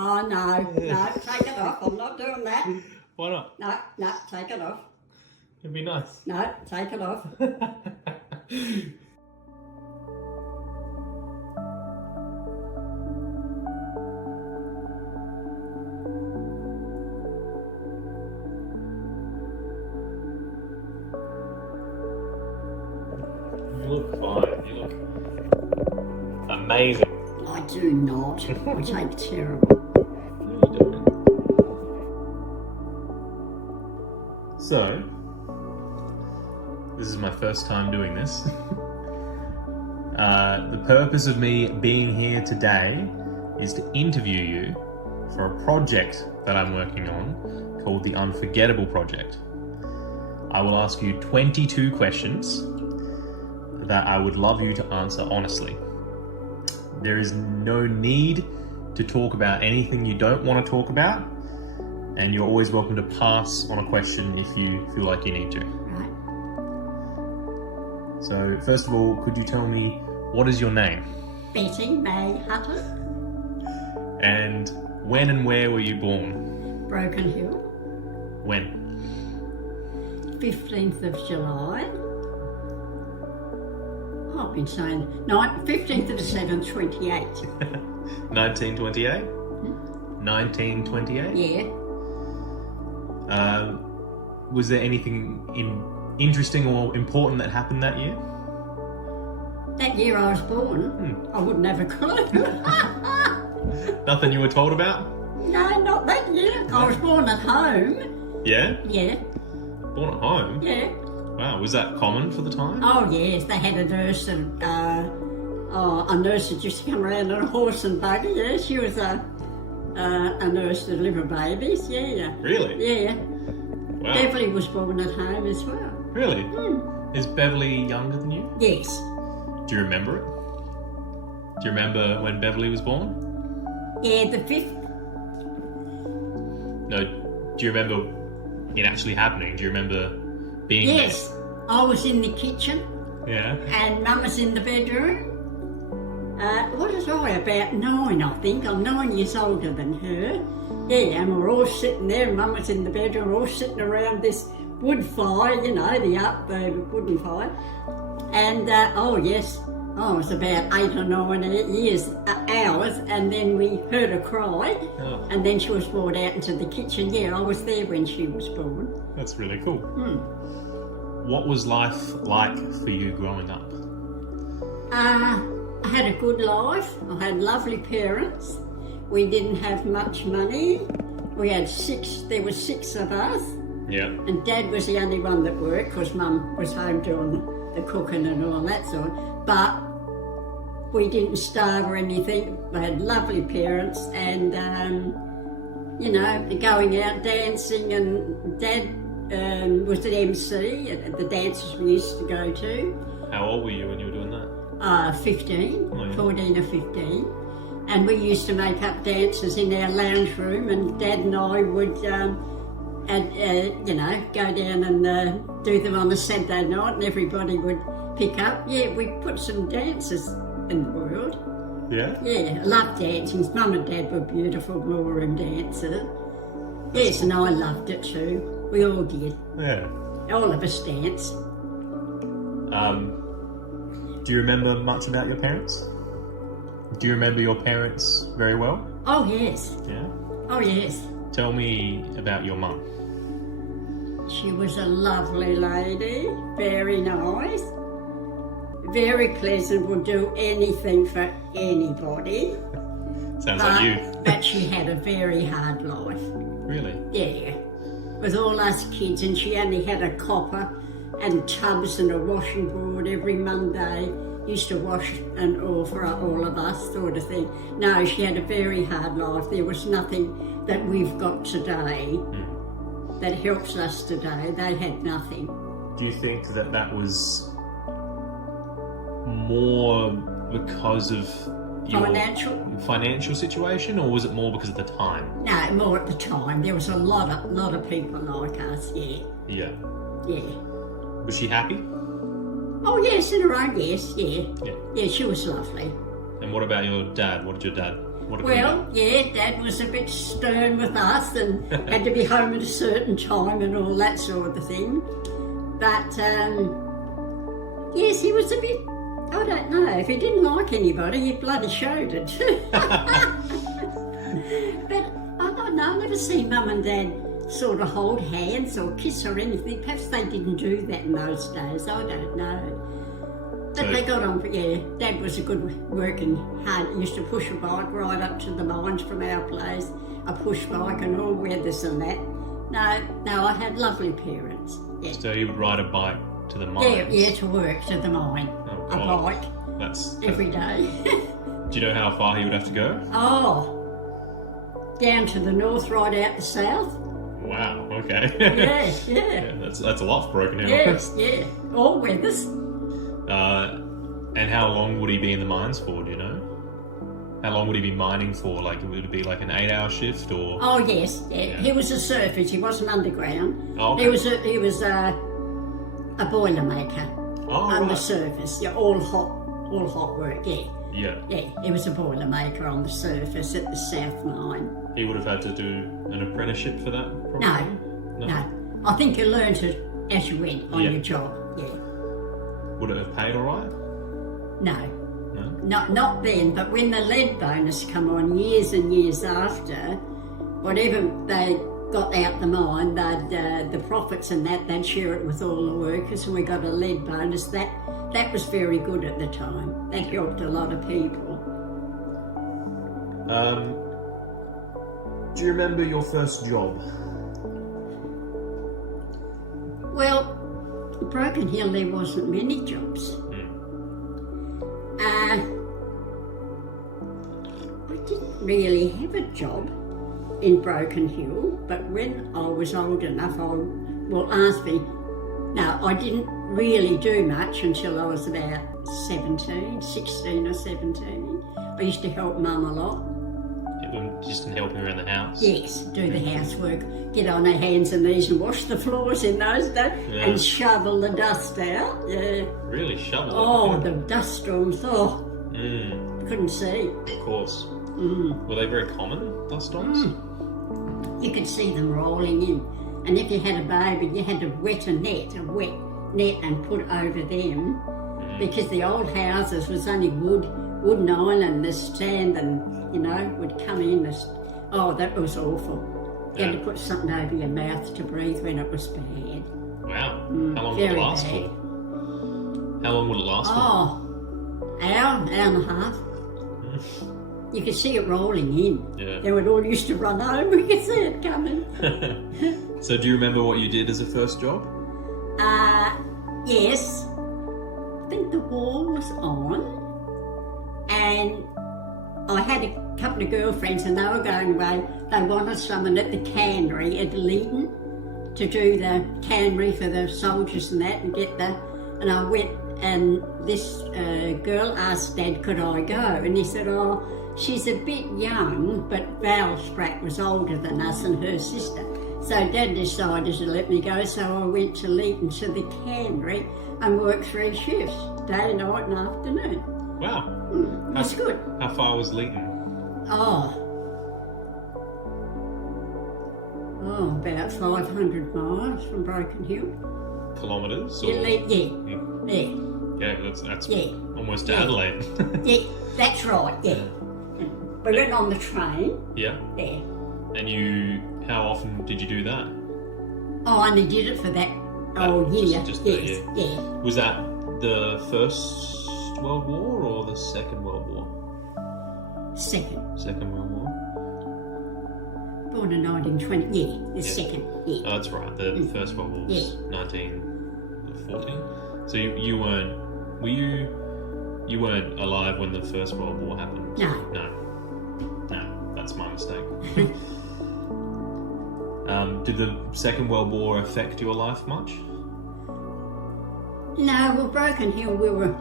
Oh, no, take it off. I'm not doing that. Why not? No, take it off. It'd be nice. No, take it off. You look fine. You look amazing. I do not. I take terrible. No, you don't. So, this is my first time doing this. The purpose of me being here today is to interview you for a project that I'm working on called the Unforgettable Project. I will ask you 22 questions that I would love you to answer honestly. There is no need to talk about anything you don't want to talk about, and you're always welcome to pass on a question if you feel like you need to. Right. So, first of all, could you tell me, what is your name? Betty May Hutton, And when and where were you born? Broken Hill, When? 15th of July. Oh, I've been saying 15th of the 7th, 28. 1928? 1928? Yeah. Was there anything interesting or important that happened that year? That year I was born, I wouldn't have a clue. Nothing you were told about? No, not that year. I was born at home. Yeah? Yeah, Born at home? yeah. Wow, was that common for the time? Oh, yes, they had a nurse and a nurse that used to come around on a horse and buggy. Yeah, she was a nurse to deliver babies. Yeah, Really? yeah. Wow. Beverly was born at home as well. Really? Is Beverly younger than you? Yes. Do you remember it? Do you remember when Beverly was born? Yeah, the 5th. No, do you remember it actually happening? Do you remember being Yes, I was in the kitchen there? Yeah. and Mum was in the bedroom. What was I, about 9, I think. I'm 9 years older than her. Yeah, and we're all sitting there, and Mum was in the bedroom, we're all sitting around this wood fire, the wooden fire. And, yes, I was about 8 or 9 hours, and then we heard her cry, and then she was brought out into the kitchen. Yeah, I was there when she was born. That's really cool. What was life like for you growing up? I had a good life. I had lovely parents. We didn't have much money. We had there were 6 of us, Yeah. and Dad was the only one that worked because Mum was home doing the cooking and all that sort. But we didn't starve or anything. We had lovely parents, and going out dancing, and Dad was the MC at the dances we used to go to. How old were you when you were doing that? 15, Oh, yeah. 14 or 15. And we used to make up dances in our lounge room, and Dad and I would, go down and do them on a Saturday night, and everybody would pick up. Yeah, we put some dances in the world. Yeah? Yeah, I loved dancing. Mum and Dad were beautiful ballroom dancers. Yes, and I loved it too. We all did. Yeah. All of us danced. Do you remember much about your parents? Do you remember your parents very well? Oh, yes. Yeah? Oh, yes. Tell me about your mum. She was a lovely lady, very nice, very pleasant, would do anything for anybody. Sounds like you. But she had a very hard life. Really? Yeah. With all us kids, and she only had a copper and tubs and a washing board every Monday. Used to wash and all for all of us, sort of thing. No, she had a very hard life. There was nothing that we've got today that helps us today. They had nothing. Do you think that was more because of your financial situation, or was it more because of the time? No, more at the time. There was a lot of people like us. Yeah. Yeah. Yeah. Was she happy? Oh yes, in her own yes. Yeah. Yeah. Yeah, she was lovely. And what about your dad? What did your dad What have you done? Well, yeah, Dad was a bit stern with us and had to be home at a certain time and all that sort of thing. But, yes, he was a bit, I don't know, if he didn't like anybody, he bloody showed it. But, I don't know, I've never seen Mum and Dad sort of hold hands or kiss or anything. Perhaps they didn't do that in those days, I don't know. But they got on, yeah, Dad was a good working, hard, used to push a bike right up to the mines from our place, a push bike and all weathers and that. No, I had lovely parents. Yeah. So you would ride a bike to the mines? Yeah, to work, to the mine. Oh, a God. bike. That's every day. Do you know how far he would have to go? Oh, down to the north, right out the south. Wow, okay. Yeah. Yeah, that's a lot for Broken Hill. Yes, yeah, all weathers. And how long would he be in the mines for, do you know? How long would he be mining for? Like, would it be like an 8-hour shift or? Oh yes, yeah. He was a surface. He wasn't underground. Oh, okay. He was a boiler maker on the surface. Yeah, all hot work. Yeah. Yeah, he was a boiler maker on the surface at the South Mine. He would have had to do an apprenticeship for that, probably? No. I think you learnt it as you went on your job. Yeah. Would it have paid all right? No. Not then, but when the lead bonus come on years and years after, whatever they got out the mine, the profits and that, they'd share it with all the workers, and we got a lead bonus. That was very good at the time. That helped a lot of people. Do you remember your first job? Well, Broken Hill, there wasn't many jobs. I didn't really have a job in Broken Hill, but when I was old enough, I didn't really do much until I was about 16 or 17. I used to help Mum a lot. Just in helping around the house? Yes, do the housework, get on our hands and knees and wash the floors in those days and shovel the dust out. Yeah. Really? Shovel it? Oh, the dust storms, couldn't see. Of course. Were they very common, dust storms? You could see them rolling in. And if you had a baby, you had to wet a wet net and put over them because the old houses was only wooden iron, the stand and, would come in. That was awful. You had to put something over your mouth to breathe when it was bad. Wow. How long would it last for? How long would it last for? Hour and a half. You could see it rolling in. Yeah. Then we'd all used to run home. We could see it coming. So do you remember what you did as a first job? Yes. I think the war was on, and I had a couple of girlfriends and they were going away. They wanted someone at the cannery at Leeton to do the cannery for the soldiers and that and I went, and this girl asked Dad, could I go? And he said, she's a bit young, but Val Spratt was older than us and her sister. So Dad decided to let me go, so I went to Leeton to the cannery and worked 3 shifts, day, night and afternoon. Wow. That's good. How far was Leeton? About 500 miles from Broken Hill. Kilometres? Yeah. Yeah, that's almost to Adelaide. Yeah, that's right, yeah. We went on the train. Yeah. Yeah. And how often did you do that? I only did it for that year. Just yes, yeah. Was that the First World War or the Second World War? Second. Second World War? Born in 1920, the second, yeah. Oh, that's right, the First World War was 1914. So you weren't alive when the First World War happened? No, that's my mistake. Did the Second World War affect your life much? No, well, Broken Hill, we were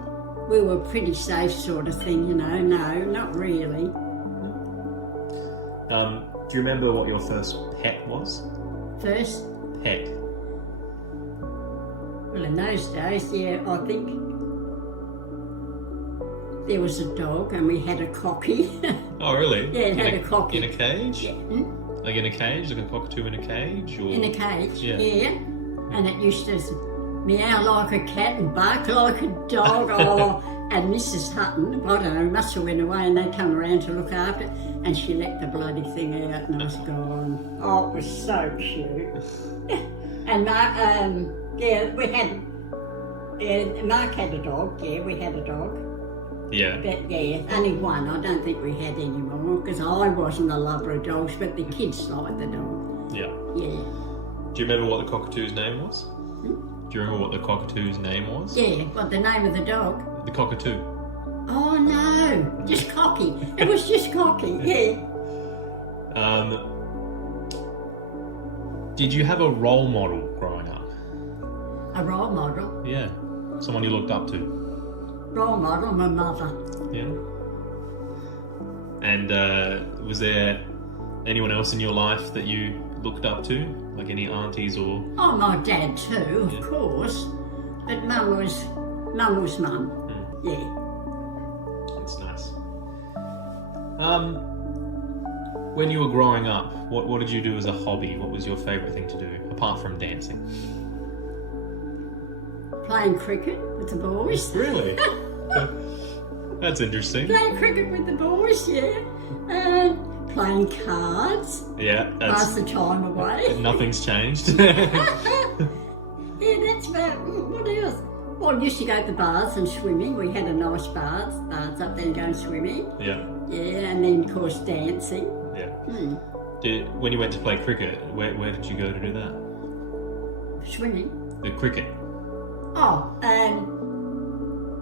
pretty safe sort of thing, No, not really. Do you remember what your first pet was? First? Pet. Well, in those days, yeah, I think there was a dog, and we had a cocky. Oh, really? Yeah, it had a cocky. In a cage? Yeah. Like in a cage? Like a cockatoo in a cage? Or? In a cage, Yeah. yeah. And it used to meow like a cat and bark like a dog. Oh, and Mrs. Hutton, I don't know, must have went away and they come around to look after it, and she let the bloody thing out and I was gone. Oh, it was so cute. And Mark, Mark had a dog, we had a dog. Yeah. But only one. I don't think we had any more because I wasn't a lover of dogs, but the kids liked the dog. Yeah. Yeah. Do you remember what the cockatoo's name was? Do you remember what the cockatoo's name was? Yeah, what the name of the dog? The cockatoo. Oh no, just Cocky. It was just Cocky, yeah. Did you have a role model growing up? A role model? Yeah. Someone you looked up to? Role model, my mother. Yeah. And was there anyone else in your life that you looked up to? Like any aunties or... Oh, my dad too, of course. But Mum was Mum. Yeah. That's nice. When you were growing up, what did you do as a hobby? What was your favourite thing to do, apart from dancing? Playing cricket with the boys. Really? That's interesting. Playing cricket with the boys, yeah. Playing cards. Yeah, Pass the time away. Nothing's changed. Yeah, that's about, what else? Well, I used to go to the baths and swimming. We had a nice baths up there and go swimming. Yeah. Yeah, and then of course dancing. Yeah. When you went to play cricket, where did you go to do that? Swimming. The cricket. Oh,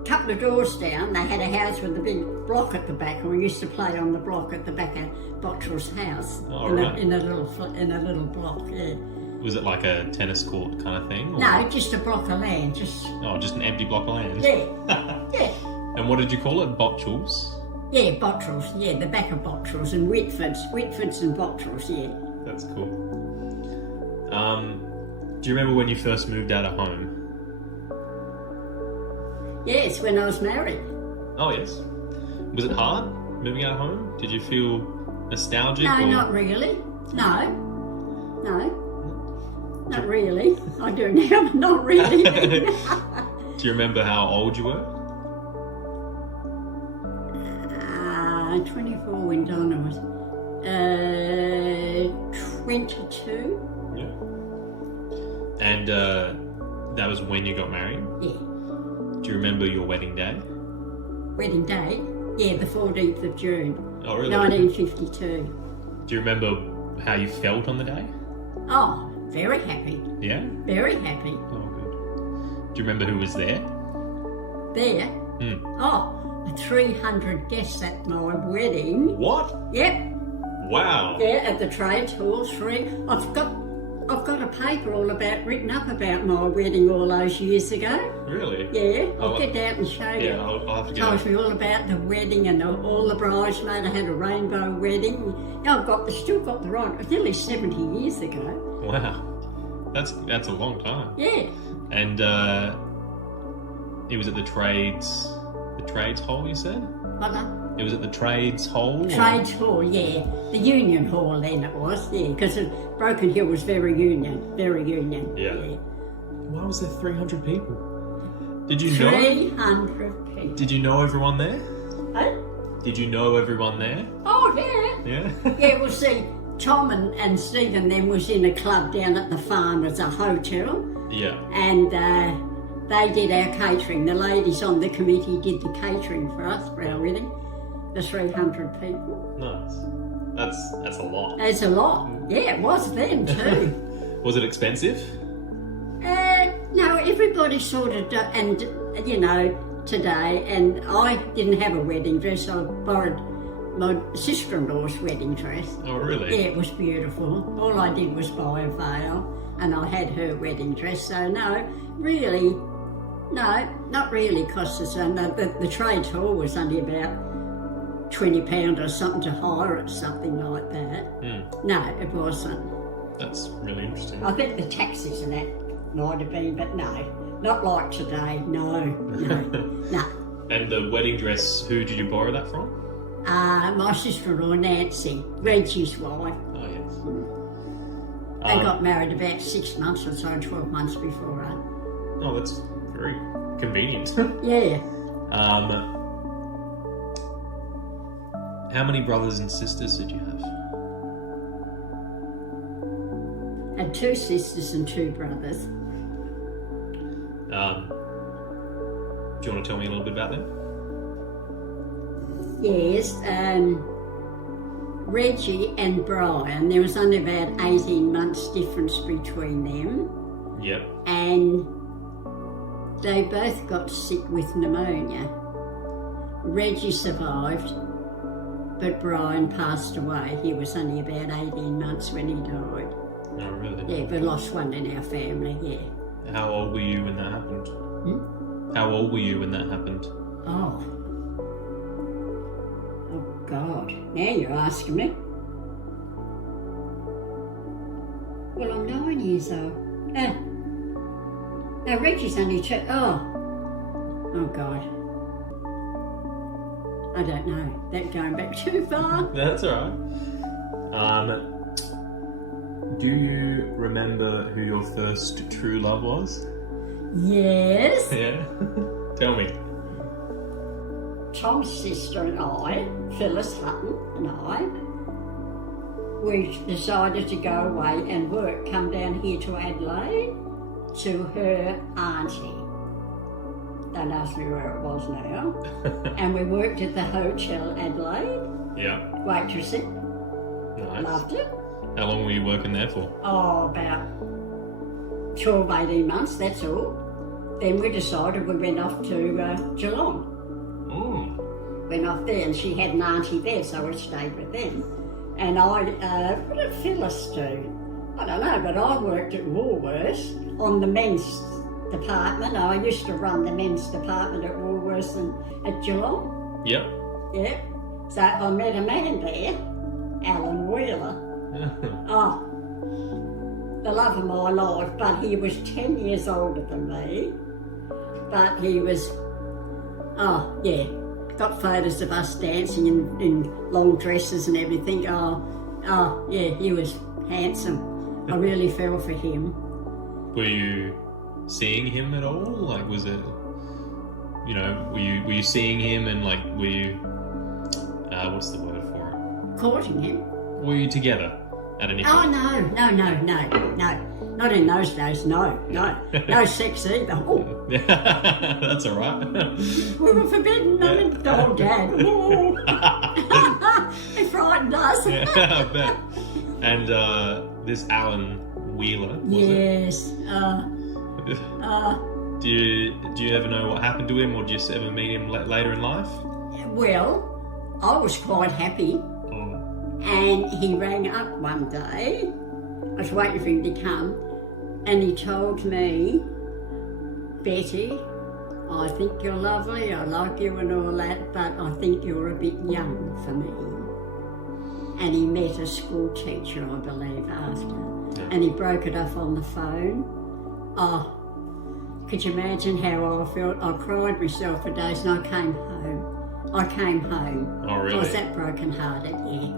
couple of doors down, they had a house with a big block at the back, and we used to play on the block at the back of Bottrell's house. Oh, in a little block, yeah. Was it like a tennis court kind of thing? Or? No, just a block of land, just an empty block of land? Yeah, yeah. And what did you call it? Bottrell's? Yeah, Bottrell's, yeah, the back of Bottrell's and Whitford's and Bottrell's, yeah. That's cool. Do you remember when you first moved out of home? Yes, when I was married. Oh, yes. Was it hard moving out of home? Did you feel nostalgic? No, or... not really. No. Not really. I do now, but not really. Do you remember how old you were? 24 when Donna was 22. Yeah. And that was when you got married? Yeah. Do you remember your wedding day? Wedding day? Yeah, the 14th of June. Oh, really? 1952. Do you remember how you felt on the day? Oh, very happy. Yeah? Very happy. Oh, good. Do you remember who was there? There? Oh, 300 guests at my wedding. What? Yep. Wow. Yeah, at the trades hall, 3. I've got a paper written up about my wedding all those years ago. Really? Yeah, I'll get out and show you. Yeah, I'll have to get Tells me all about the wedding and all the bridesmaids. I had a rainbow wedding. I've still got the right. It's nearly 70 years ago. Wow, that's a long time. Yeah. And it was at the trades hall, you said? It was at the trades hall? Trades hall, yeah. The union hall then it was, yeah, because Broken Hill was very union. Yeah. Why was there 300 people? Did you 300 people. Did you know everyone there? Huh? Did you know everyone there? Oh, yeah. Yeah? Yeah, well, see, Tom and Stephen then was in a club down at the farm as a hotel. Yeah. And they did our catering. The ladies on the committee did the catering for us for our wedding. The 300 people. Nice. That's a lot. That's a lot. Yeah, it was then too. Was it expensive? No, everybody sort of, today, and I didn't have a wedding dress. I borrowed my sister-in-law's wedding dress. Oh, really? Yeah, it was beautiful. All I did was buy a veil, and I had her wedding dress. So no, not really cost us. And the trades hall was only about £20 or something to hire it, something like that. No, it wasn't. That's really interesting. I think the taxis and that might have been, but no, not like today. No. And the wedding dress, who did you borrow that from? My sister-in-law Nancy, Reggie's wife. Oh, yes. They got married about 6 months or so, 12 months before us. Oh, that's very convenient. Yeah. How many brothers and sisters did you have? Had 2 sisters and 2 brothers. Do you want to tell me a little bit about them? Yes, Reggie and Brian, there was only about 18 months difference between them. Yep. And they both got sick with pneumonia. Reggie survived, but Brian passed away. He was only about 18 months when he died. Oh, really? Yeah, we lost one in our family, yeah. How old were you when that happened? How old were you when that happened? Oh God, now you're asking me. Well, I'm 9 years old. No, Reggie's only 2. Oh God. I don't know. That's going back too far. That's all right. Do you remember who your first true love was? Yes. Yeah. Tell me. Tom's sister and I, Phyllis Hutton and I, we decided to go away and work, come down here to Adelaide to her auntie. Don't ask me where it was now. And we worked at the Hotel Adelaide. Yeah. Waitressing. Nice. Loved it. How long were you working there for? Oh, about 12, 18 months, that's all. Then we decided we went off to Geelong. Went off there, and she had an auntie there, so we stayed with them. And what did Phyllis do? I don't know, but I worked at Woolworths on the men's department. I used to run the men's department at Woolworths and at Geelong. Yep. Yep. So I met a man there, Alan Wheeler. Oh, the love of my life, but he was 10 years older than me. But he was, got photos of us dancing in long dresses and everything. He was handsome. I really fell for him. Were you seeing him at all? Like, was it, were you seeing him and like, were you, what's the word for it? Courting him. Were you together at any point? Oh, no. Not in those days, no. No sex either. Oh. That's all right. We were forbidden, Mum and Dad. Oh. It frightened us. Yeah, I bet. And this Alan Wheeler, was yes. Do you ever know what happened to him, or did you ever meet him later in life? Well, I was quite happy. And he rang up one day. I was waiting for him to come, and he told me, Betty, I think you're lovely, I like you and all that, but I think you're a bit young for me. And he met a school teacher, I believe, after. Yeah. And he broke it off on the phone. Oh, could you imagine how I felt? I cried myself for days, and I came home. Oh, really? I was that broken-hearted, yeah.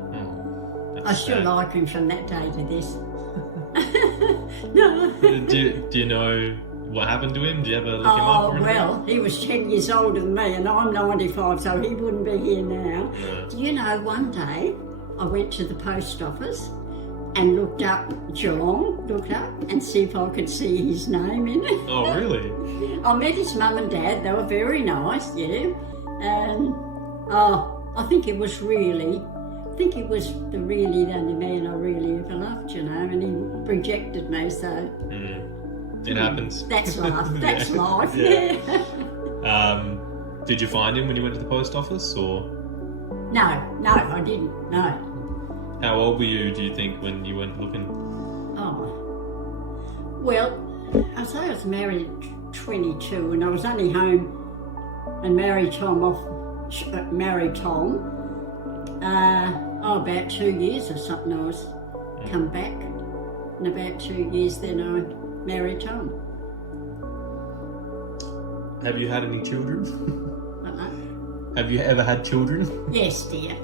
I still like him from that day to this. No. Do you know what happened to him? Do you ever look him up? Oh, well, he was 10 years older than me, and I'm 95, so he wouldn't be here now. Yeah. Do you know, one day I went to the post office and looked up Geelong, and see if I could see his name in it. Oh, really? I met his mum and dad. They were very nice, yeah. And I think he was the only man I really ever loved, and he rejected me, so... It happens. That's life, that's life, yeah. Did you find him when you went to the post office, or...? No, I didn't, no. How old were you, do you think, when you went looking? Oh, well, I'd say I was married at 22, and I was only home and married Tom, about 2 years or something. I was come back, and about 2 years then I married Tom. Have you had any children? I don't Have you ever had children? Yes, dear.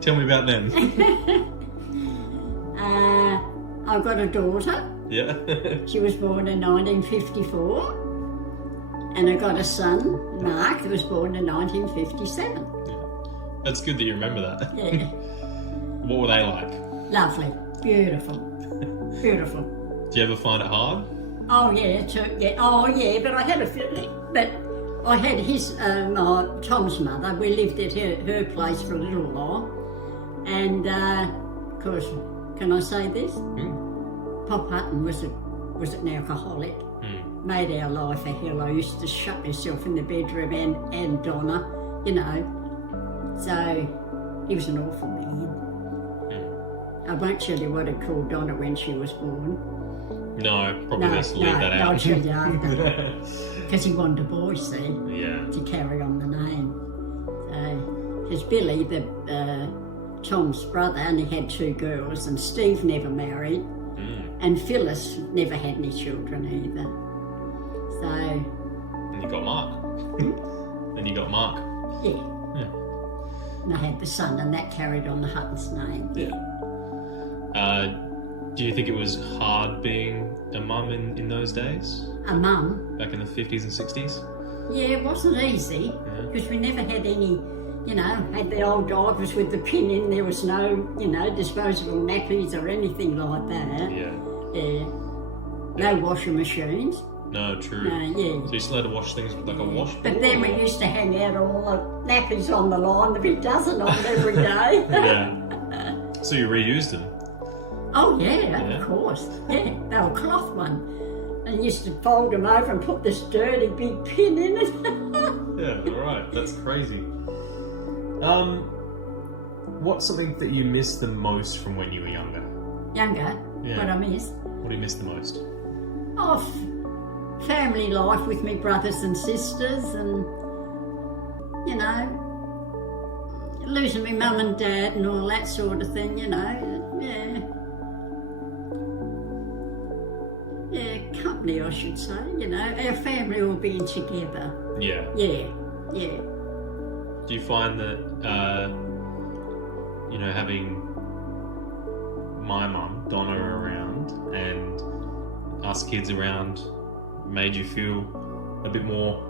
Tell me about them. I've got a daughter. Yeah. She was born in 1954. And I got a son, Mark, who was born in 1957. Yeah. That's good that you remember that. Yeah. What were they like? Lovely. Beautiful. Beautiful. Do you ever find it hard? Oh, yeah. Oh, yeah, but I had a feeling. But I had Tom's mother. We lived at her place for a little while. And, of course, can I say this? Pop Hutton was an alcoholic. Made our life a hell. I used to shut myself in the bedroom and Donna, you know. So, he was an awful man. I won't tell you what it called Donna when she was born. No, probably let's leave that out. I'll tell you after. Because he wanted a boy, see, Yeah. to carry on the name. So, because Billy, Tom's brother, only had 2 girls, and Steve never married, and Phyllis never had any children either. So... And you got Mark. Then you got Mark. Yeah. And I had the son, and that carried on the Hutton's name. Yeah. Do you think it was hard being a mum in those days? A mum? Back in the 50s and 60s? Yeah, it wasn't easy, because we never had any, you know, had the old diapers with the pin in. There was no, you know, disposable nappies or anything like that. Yeah. Yeah. No washing machines. No, true. No, yeah. So you still had to wash things with like a washboard? But then we used to hang out all the nappies on the line, there'd be a dozen of them every day. Yeah. So you reused them? Oh yeah, of course. Yeah, they were cloth one. And used to fold them over and put this dirty big pin in it. Yeah, alright. That's crazy. What's something that you miss the most from when you were younger? Younger? Yeah. What I miss? What do you miss the most? Oh, family life with me brothers and sisters, and, you know, losing my mum and dad and all that sort of thing, you know. Yeah, company, I should say, you know. Our family all being together. Yeah. Yeah. Do you find that, you know, having my mum, Donna, around and us kids around made you feel a bit more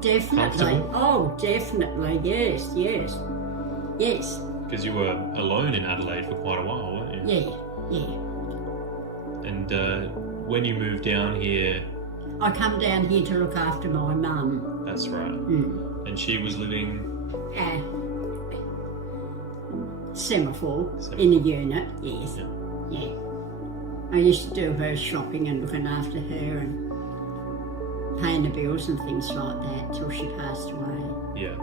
definitely. Oh, definitely. Yes. Because you were alone in Adelaide for quite a while, weren't you? Yeah. And when you moved down here... I come down here to look after my mum. That's right. And she was living... At Semaphore, in a unit, yes. Yeah. I used to do her shopping and looking after her and paying the bills and things like that till she passed away. Yeah.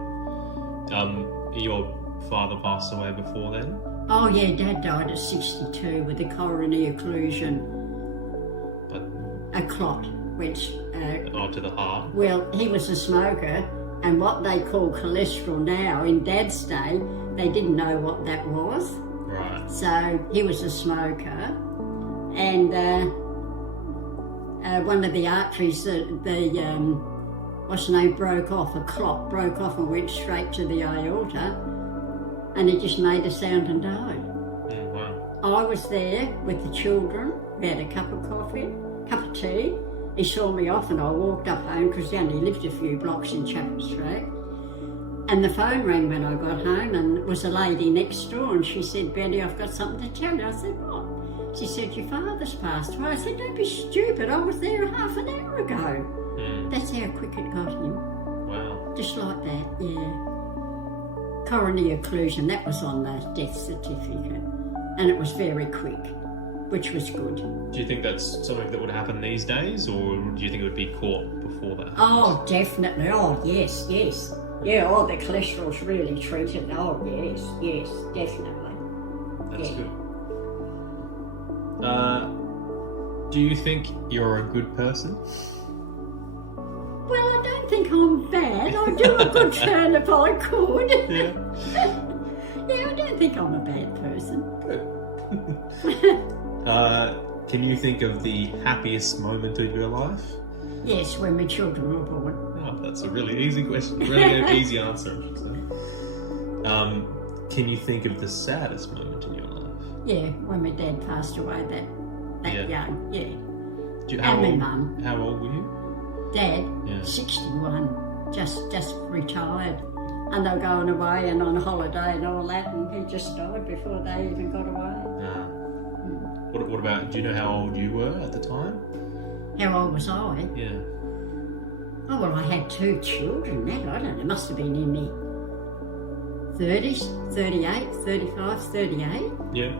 Your father passed away before then? Oh yeah, Dad died at 62 with a coronary occlusion. A clot, which... to the heart? Well, he was a smoker, and what they call cholesterol now, in Dad's day, they didn't know what that was. Right. So he was a smoker, and one of the arteries, what's the name, broke off, a clot broke off and went straight to the aorta, and it just made a sound and died. Wow. I was there with the children. We had a cup of coffee, cup of tea. He saw me off and I walked up home because he only lived a few blocks in Chapel Street. And the phone rang when I got home, and it was a lady next door, and she said, "Betty, I've got something to tell you." I said, "What?" She said, "Your father's passed away." I said, "Don't be stupid, I was there half an hour ago." That's how quick it got him. Wow. Just like that, yeah. Coronary occlusion, that was on the death certificate. And it was very quick, which was good. Do you think that's something that would happen these days, or do you think it would be caught before that? Oh, definitely. Oh, yes. Yeah, the cholesterol's really treated. Oh, yes, definitely. That's good. Do you think you're a good person? Well, I don't think I'm bad. I'd do a good turn if I could. Yeah. Yeah, I don't think I'm a bad person. Good. Can you think of the happiest moment of your life? Yes, when my children were born. Oh, enough. That's a really easy question. Really easy answer, I should say. Can you think of the saddest moment in your life? Yeah, when my dad passed away that young, yeah. How my old, mum. How old were you? Dad, Yeah. 61, just retired. And they were going away and on holiday and all that, and he just died before they even got away. What about, do you know how old you were at the time? How old was I? Yeah. Oh, well, I had 2 children then. I don't know, it must have been in me 30s, 38, 35, 38. Yeah.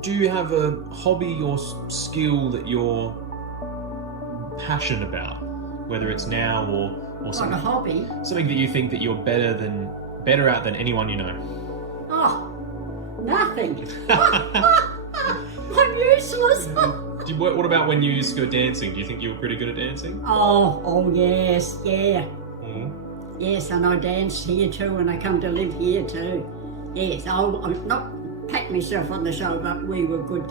Do you have a hobby or skill that you're passionate about, whether it's now or Like something? a hobby? Something that you think that you're better at than anyone you know? Oh, nothing. I'm useless. What about when you used to go dancing? Do you think you were pretty good at dancing? Oh yes, yeah. Mm. Yes, and I danced here too, and I come to live here too. Yes, I'm not pat myself on the shoulder, but we were good.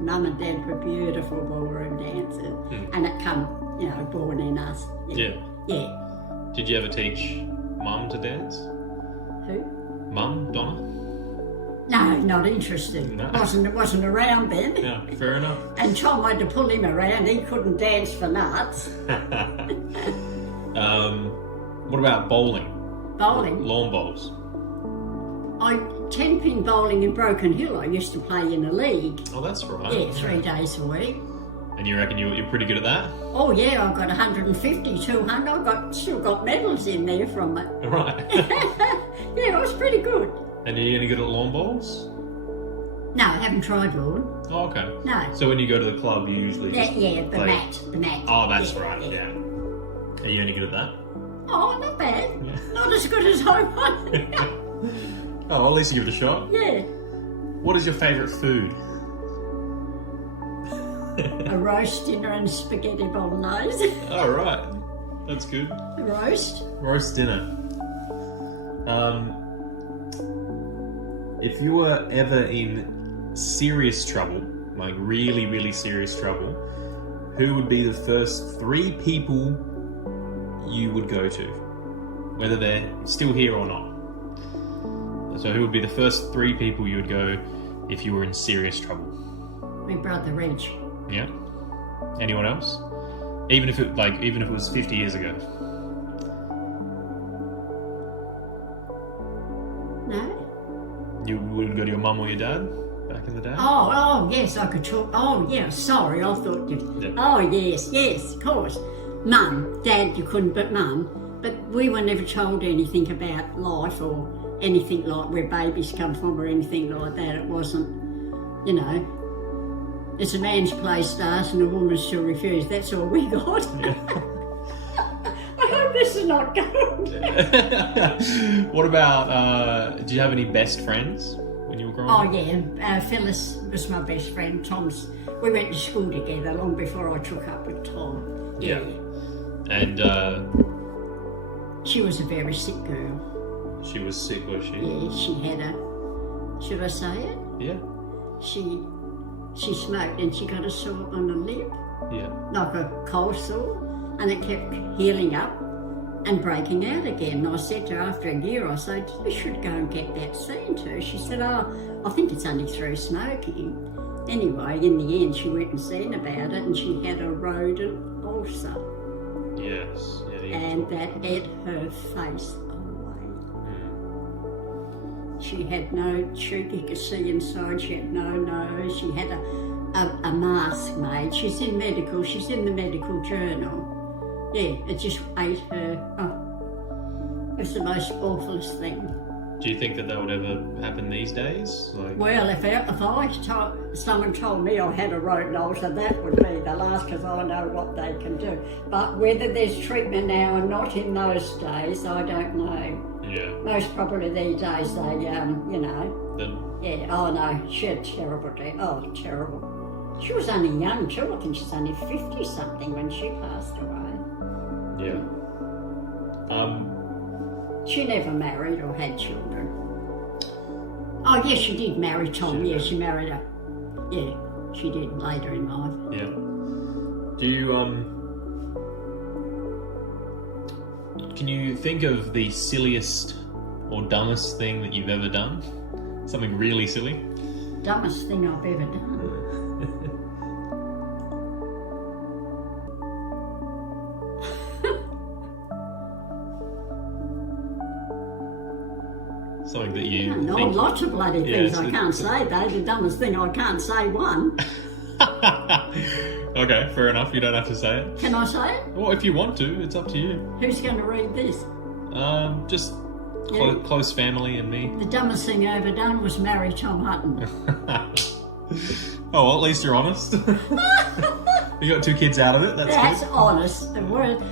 Mum and Dad were beautiful ballroom dancers, and it come, born in us. Yeah. Yeah. Did you ever teach Mum to dance? Who? Mum, Donna? No, not interested. No. Wasn't around then. Yeah, fair enough. And Tom had to pull him around. He couldn't dance for nuts. What about bowling? Bowling. Lawn bowls. 10-pin bowling in Broken Hill. I used to play in a league. Oh, that's right. Yeah, 3 days a week. And you reckon you're pretty good at that? Oh yeah, I've got 150, 200. I've still got medals in there from it. Right. Yeah, I was pretty good. And are you any good at lawn bowls? No, I haven't tried lawn. Oh, okay. No. So when you go to the club, you usually just The play... mat. Oh, that's Yeah, right, yeah. Are you any good at that? Oh, not bad. Not as good as I want. Oh, at least you give it a shot. Yeah. What is your favourite food? A roast dinner and spaghetti bolognese. Oh, right. That's good. A roast. Roast dinner. If you were ever in serious trouble, like really, really serious trouble, who would be the first 3 people you would go to? Whether they're still here or not. So who would be the first 3 people you would go if you were in serious trouble? My brother Reg. Yeah. Anyone else? Even if it was 50 years ago. No? You wouldn't go to your mum or your dad back in the day? Oh, yes, I could talk. Oh, yeah, sorry, I thought you... Yeah. Oh, yes, of course. Mum, Dad, you couldn't, but Mum. But we were never told anything about life or anything like where babies come from or anything like that. It wasn't, it's a man's place to ask and a woman's to refuse. That's all we got. Yeah. I hope this is not good. What about, do you have any best friends when you were growing up? Oh, yeah. Phyllis was my best friend. We went to school together long before I took up with Tom. Yeah. And she was a very sick girl. she was sick, was she? Yeah, she had should I say it? Yeah. She smoked and she got a sore on her lip, Yeah. like a cold sore, and it kept healing up and breaking out again. And I said to her after a year, I said, you should go and get that seen to. She said, oh, I think it's only through smoking. Anyway, in the end, she went and seen about it and she had a rodent ulcer. Yes. Yeah, And that ate her face away. She had no cheek you could see inside, she had no nose, she had a mask made. She's in the medical journal. Yeah, it just ate her. Oh, it's the most awfulest thing. Do you think that would ever happen these days? Well, someone told me I had a rodent ulcer, that would be the last, because I know what they can do. But whether there's treatment now and not in those days, I don't know. Yeah. Most probably these days they, Then, yeah, oh no, she had terrible day. Oh, terrible. She was only young too, I think she's only 50-something when she passed away. yeah. She never married or had children. Oh yes, she did marry Tom. She Yeah, did. she married her. Yeah. she did later in life. Yeah. Do you can you think of the silliest or dumbest thing that you've ever done? Something really silly? Dumbest thing I've ever done. Something that you No, think... lots of bloody things I can't say though. The dumbest thing I can't say one. Okay, fair enough. You don't have to say it. Can I say it? Well, if you want to, it's up to you. Who's going to read this? Just Yeah. close family and me. The dumbest thing I ever done was marry Tom Hutton. Oh, well, at least you're honest. You got 2 kids out of it. That's good. honest. The word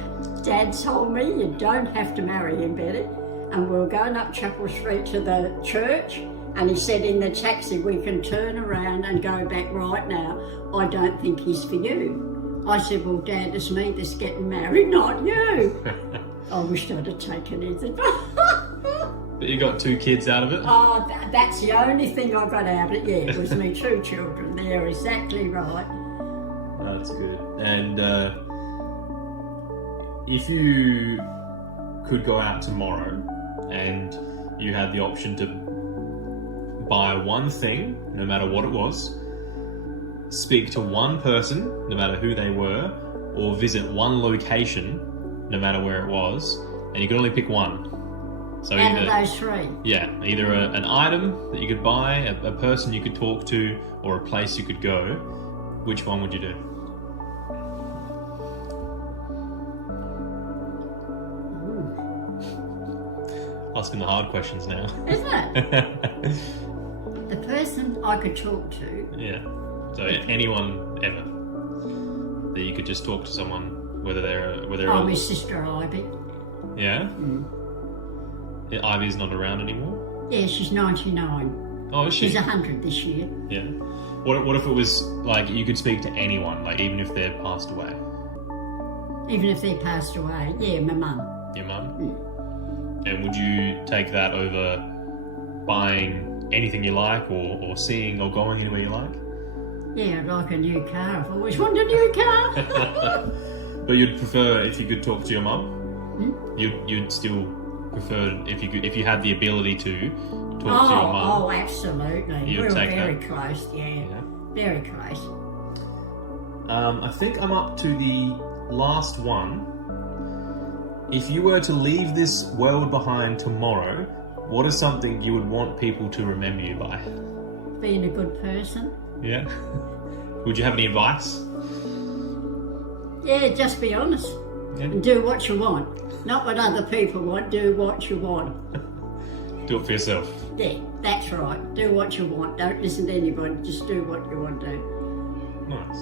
Dad told me you don't have to marry him, Betty. And we were going up Chapel Street to the church, and he said in the taxi, we can turn around and go back right now. I don't think he's for you. I said, well, Dad, it's me that's getting married, not you. I wished I'd have taken his advice. But you got 2 kids out of it? Oh, that's the only thing I got out of it. Yeah, it was me 2 children. They're exactly right. That's good. And if you could go out tomorrow and you had the option to buy one thing, no matter what it was, speak to one person, no matter who they were, or visit one location, no matter where it was, and you could only pick one. So Out of those 3. Yeah, either an item that you could buy, a person you could talk to, or a place you could go. Which one would you do? Asking the hard questions now. Isn't it? The person I could talk to. Yeah. So anyone ever that you could just talk to someone, whether they're My sister Ivy. Yeah. Yeah, Ivy's not around anymore. Yeah, she's 99. Oh, is she? She's 100 this year. Yeah. What if it was like you could speak to anyone, like even if they're passed away? Even if they passed away. Yeah, my mum. Your mum? And would you take that over buying anything you like, or seeing or going anywhere you like? Yeah, I'd like a new car. I've always wanted a new car. But you'd prefer if you could talk to your mum? You'd still prefer if you had the ability to talk to your mum? Oh, absolutely. You'd We're take very that? close, yeah. Very close. I think I'm up to the last one. If you were to leave this world behind tomorrow, what is something you would want people to remember you by? Being a good person. Yeah? Would you have any advice? Yeah, just be honest. Yeah. And do what you want. Not what other people want, do what you want. Do it for yourself. Yeah, that's right. Do what you want. Don't listen to anybody. Just do what you want to do. Nice.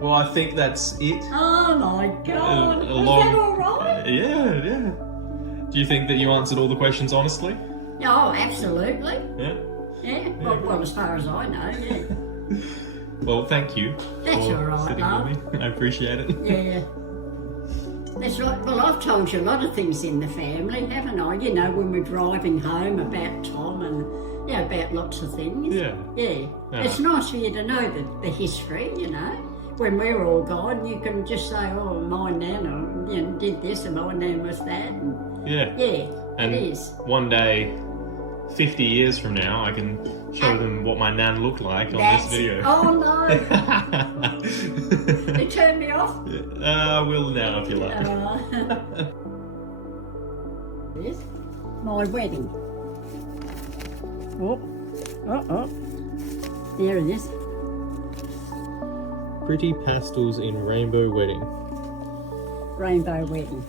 Well, I think that's it. Oh my God. Is that all right? Yeah. Do you think that you answered all the questions honestly? Oh, absolutely. Yeah? Yeah. Well, as far as I know, yeah. Well, thank you. That's for all right, sitting love. with me. I appreciate it. Yeah. That's right. Well, I've told you a lot of things in the family, haven't I? You know, when we're driving home about Tom and, you know, about lots of things. Yeah. Yeah. It's nice for you to know the history, you know. When we're all gone, you can just say, oh, my nan did this and my nan was that. And Yeah. And it is. one day, 50 years from now, I can show them what my nan looked like on this video. Oh, no. They turned me off. Will now if you like. This my wedding. Oh. There it is. Pretty pastels in rainbow wedding. Rainbow wedding.